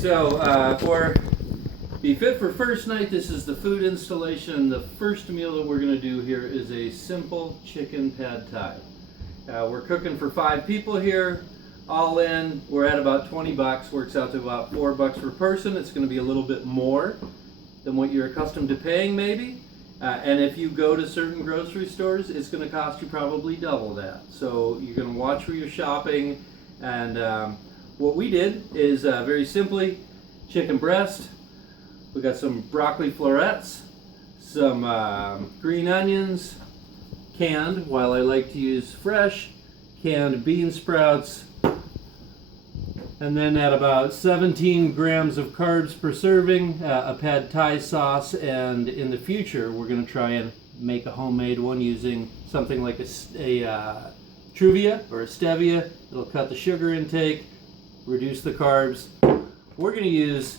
So for Be Fit for First Night, this is the food installation. The first meal that we're going to do here is a simple chicken pad thai. We're cooking for 5 people here. All in, we're at about 20 bucks. Works out to about 4 bucks per person. It's going to be a little bit more than what you're accustomed to paying, maybe. And if you go to certain grocery stores, it's going to cost you probably double that. So you're going to watch where you're shopping. And what we did is very simply chicken breast. We got some broccoli florets, some green onions, canned, while I like to use fresh, canned bean sprouts, and then at about 17 grams of carbs per serving, a pad thai sauce, and in the future we're going to try and make a homemade one using something like a Truvia or a stevia. It'll cut the sugar intake, reduce the carbs. We're going to use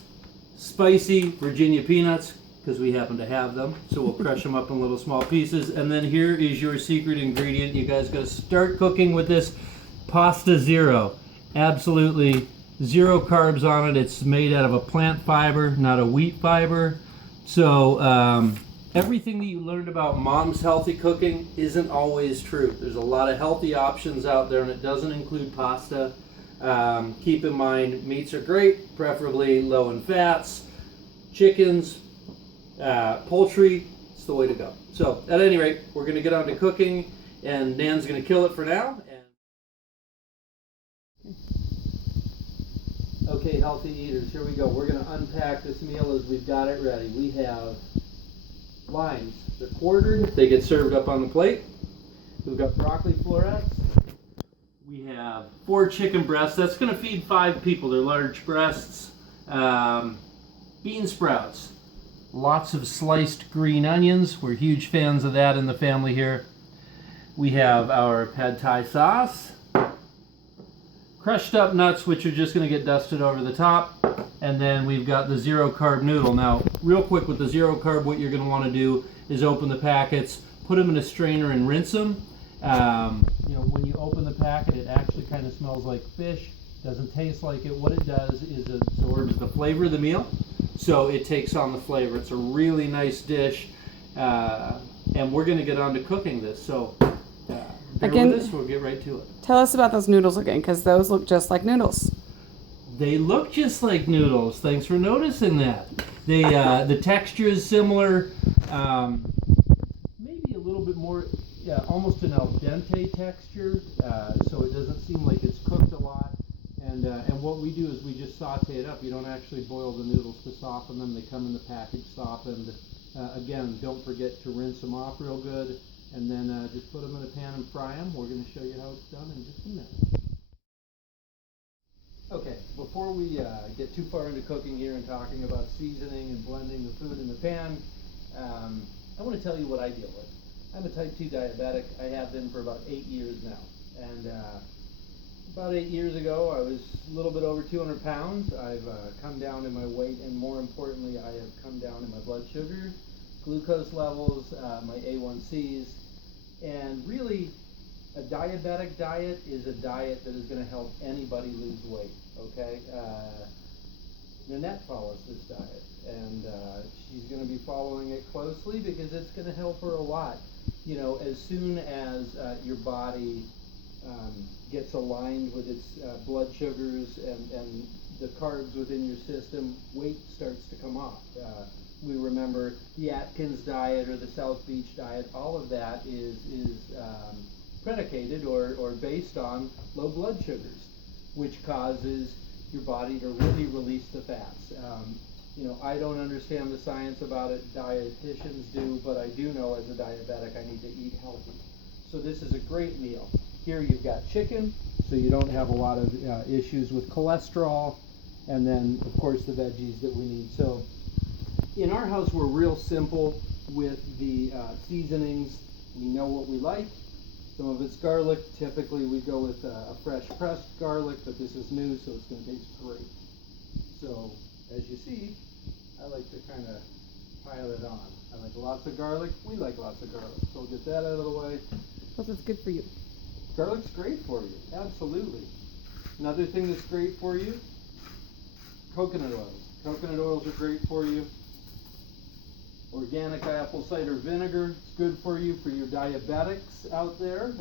spicy Virginia peanuts because we happen to have them, so we'll crush them up in little small pieces. And then here is your secret ingredient. You guys got to start cooking with this Pasta Zero. Absolutely 0 carbs on it. It's made out of a plant fiber, not a wheat fiber. So everything that you learned about mom's healthy cooking isn't always true. There's a lot of healthy options out there, and it doesn't include pasta. Keep in mind, meats are great, preferably low in fats. Chickens, poultry, it's the way to go. So at any rate, we're going to get on to cooking, and Nan's going to kill it for now. Okay, healthy eaters, here we go. We're going to unpack this meal as we've got it ready. We have limes. They're quartered. They get served up on the plate. We've got broccoli florets. We have 4 chicken breasts. That's going to feed 5 people. They're large breasts. Bean sprouts. Lots of sliced green onions. We're huge fans of that in the family here. We have our pad thai sauce. Crushed up nuts, which are just going to get dusted over the top. And then we've got the 0 carb noodle. Now, real quick with the 0 carb, what you're going to want to do is open the packets, put them in a strainer and rinse them. When you open the packet, it actually kind of smells like fish. Doesn't taste like it. What it does is it absorbs the flavor of the meal, so it takes on the flavor. It's a really nice dish, and we're going to get on to cooking this. So bear with us. We'll get right to it. Tell us about those noodles again, because those look just like noodles. They look just like noodles. Thanks for noticing that. They the texture is similar, maybe a little bit more. Yeah, almost an al dente texture, so it doesn't seem like it's cooked a lot. And what we do is we just saute it up. You don't actually boil the noodles to soften them. They come in the package softened. Again, don't forget to rinse them off real good, and then just put them in a pan and fry them. We're going to show you how it's done in just a minute. Okay, before we get too far into cooking here and talking about seasoning and blending the food in the pan, I want to tell you what I deal with. I'm a type 2 diabetic. I have been for about 8 years now. And about 8 years ago, I was a little bit over 200 pounds. I've come down in my weight, and more importantly, I have come down in my blood sugar, glucose levels, my A1Cs. And really, a diabetic diet is a diet that is going to help anybody lose weight, okay? Nanette follows this diet, and she's going to be following it closely because it's going to help her a lot. As soon as your body gets aligned with its blood sugars and the carbs within your system, weight starts to come off. We remember the Atkins diet or the South Beach diet. All of that is predicated or based on low blood sugars, which causes your body to really release the fats. I don't understand the science about it. Dietitians do, but I do know as a diabetic I need to eat healthy. So this is a great meal. Here you've got chicken, so you don't have a lot of issues with cholesterol, and then of course the veggies that we need. So in our house we're real simple with the seasonings. We know what we like. Some of it's garlic. Typically we go with a fresh pressed garlic, but this is new, so it's going to taste great. So as you see, I like to kind of pile it on. I like lots of garlic. We like lots of garlic. So we'll get that out of the way. Plus it's good for you. Garlic's great for you. Absolutely. Another thing that's great for you, coconut oils. Coconut oils are great for you. Organic apple cider vinegar is good for you diabetics out there.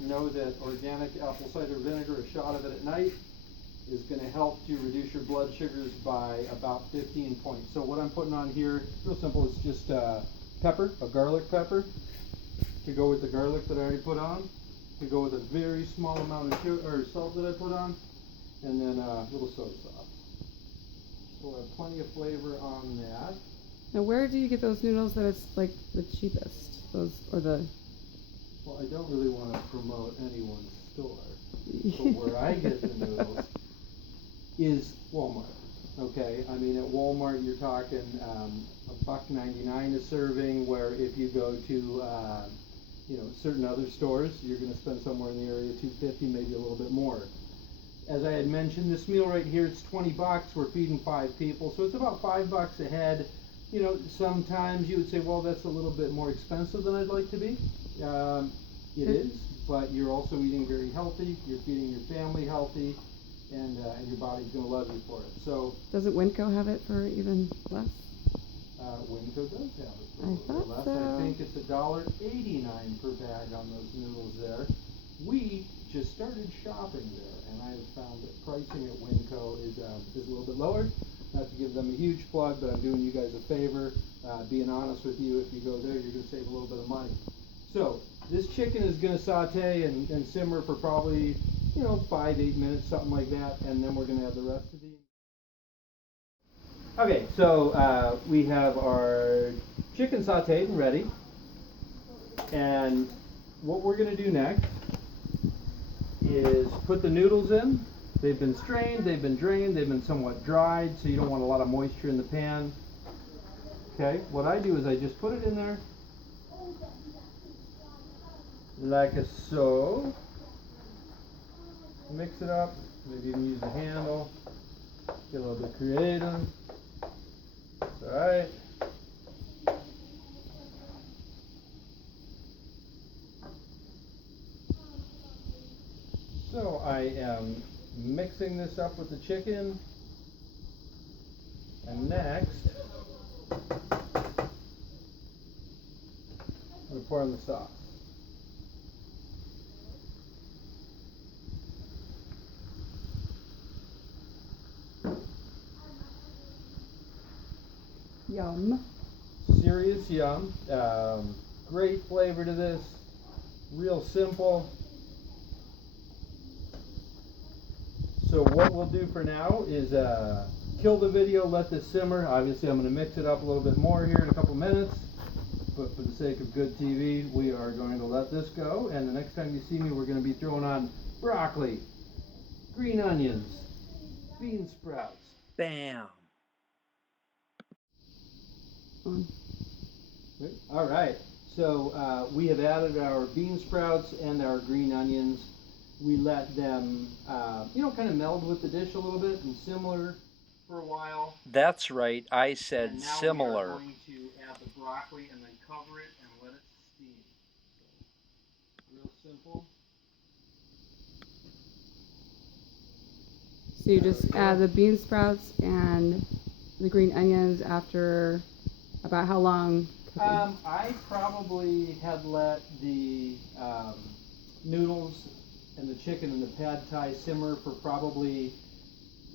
Know that organic apple cider vinegar, a shot of it at night, is going to help to reduce your blood sugars by about 15 points. So what I'm putting on here, real simple, is just pepper, a garlic pepper, to go with the garlic that I already put on, to go with a very small amount of sugar, or salt that I put on, and then a little soy sauce. So we'll have plenty of flavor on that. Now, where do you get those noodles that it's like the cheapest? Those or the? Well, I don't really want to promote anyone's store, but where I get the noodles is Walmart. Okay, I mean at Walmart you're talking $1.99 a serving. Where if you go to certain other stores, you're going to spend somewhere in the area $2.50, maybe a little bit more. As I had mentioned, this meal right here, it's $20. We're feeding 5 people, so it's about $5 a head. You know, sometimes you would say, well, that's a little bit more expensive than I'd like to be. It is, but you're also eating very healthy. You're feeding your family healthy, and your body's going to love you for it. So doesn't Winco have it for even less? Winco does have it for a I little bit less. thought so. I think it's $1.89 per bag on those noodles there. We just started shopping there, and I have found that pricing at Winco is a little bit lower. Not to give them a huge plug, but I'm doing you guys a favor. Being honest with you, if you go there, you're going to save a little bit of money. So this chicken is going to saute and simmer for probably 5-8 minutes, something like that, and then we're going to have the rest of the. Okay, so we have our chicken sauteed and ready, and what we're going to do next is put the noodles in. They've been strained, they've been drained, they've been somewhat dried, so you don't want a lot of moisture in the pan. Okay, what I do is I just put it in there like so. Mix it up, maybe even use the handle. Get a little bit creative. It's alright. So I am mixing this up with the chicken, and next I'm going to pour on the sauce. Yum. Serious yum. Great flavor to this. Real simple. So what we'll do for now is kill the video, let this simmer. Obviously I'm going to mix it up a little bit more here in a couple minutes, but for the sake of good TV, we are going to let this go, and the next time you see me, we're going to be throwing on broccoli, green onions, bean sprouts. Bam! All right, so we have added our bean sprouts and our green onions. We let them, kind of meld with the dish a little bit and simmer for a while. That's right, I said And now similar. we are going to add the broccoli and then cover it and let it steam. So, real simple. So you just add the bean sprouts and the green onions after about how long? I probably had let the noodles and the chicken and the pad thai simmer for probably,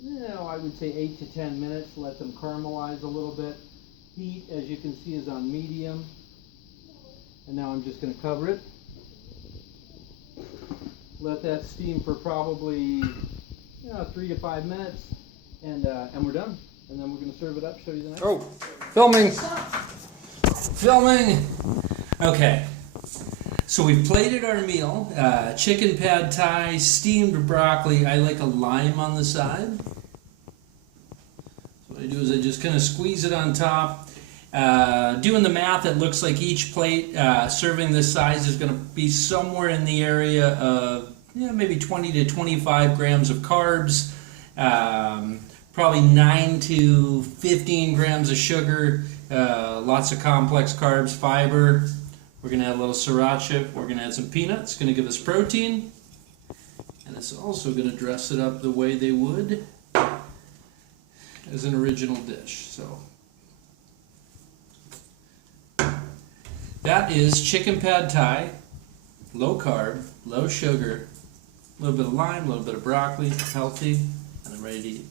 I would say 8 to 10 minutes. Let them caramelize a little bit. Heat, as you can see, is on medium. And now I'm just going to cover it. Let that steam for probably 3 to 5 minutes, and we're done. And then we're going to serve it up. Show you the next. Oh, filming. Filming. Okay. So we've plated our meal. Chicken pad thai, steamed broccoli. I like a lime on the side. So what I do is I just kind of squeeze it on top. Doing the math, it looks like each plate serving this size is going to be somewhere in the area of maybe 20 to 25 grams of carbs. Probably 9 to 15 grams of sugar. Lots of complex carbs, fiber. We're going to add a little sriracha. We're going to add some peanuts. It's going to give us protein. And it's also going to dress it up the way they would as an original dish. So that is chicken pad thai, low carb, low sugar, a little bit of lime, a little bit of broccoli, healthy, and I'm ready to eat.